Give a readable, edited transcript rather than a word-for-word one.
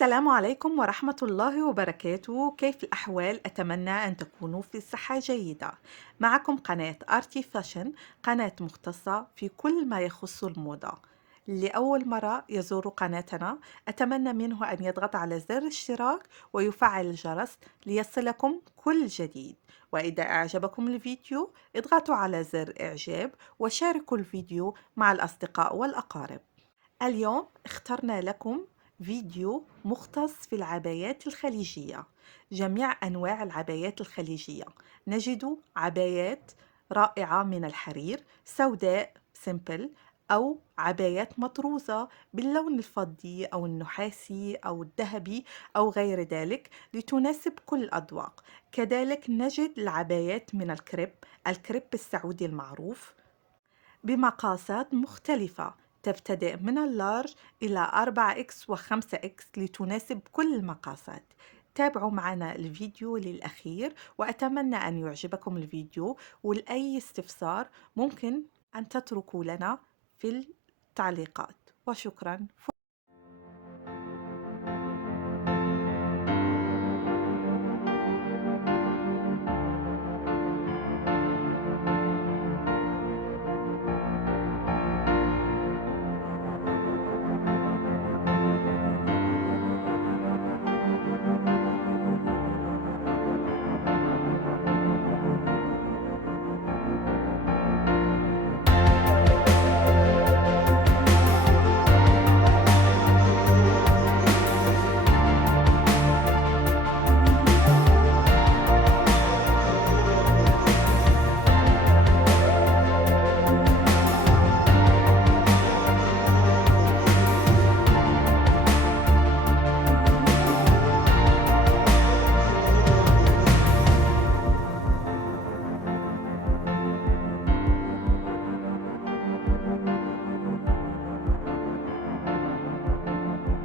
السلام عليكم ورحمة الله وبركاته. كيف الأحوال؟ أتمنى أن تكونوا في صحة جيدة. معكم قناة آرتي فاشن، قناة مختصة في كل ما يخص الموضة. لأول مرة يزور قناتنا أتمنى منه أن يضغط على زر الاشتراك ويفعل الجرس ليصلكم كل جديد. وإذا أعجبكم الفيديو اضغطوا على زر إعجاب وشاركوا الفيديو مع الأصدقاء والأقارب. اليوم اخترنا لكم فيديو مختص في العبايات الخليجية، جميع أنواع العبايات الخليجية. نجد عبايات رائعة من الحرير، سوداء سيمبل، أو عبايات مطروزة باللون الفضي أو النحاسي أو الذهبي أو غير ذلك لتناسب كل الأذواق. كذلك نجد العبايات من الكريب السعودي المعروف بمقاسات مختلفة، تبتدئ من اللارج إلى 4X و 5X لتناسب كل المقاسات. تابعوا معنا الفيديو للأخير وأتمنى أن يعجبكم الفيديو، ولأي استفسار ممكن أن تتركوا لنا في التعليقات. وشكرا.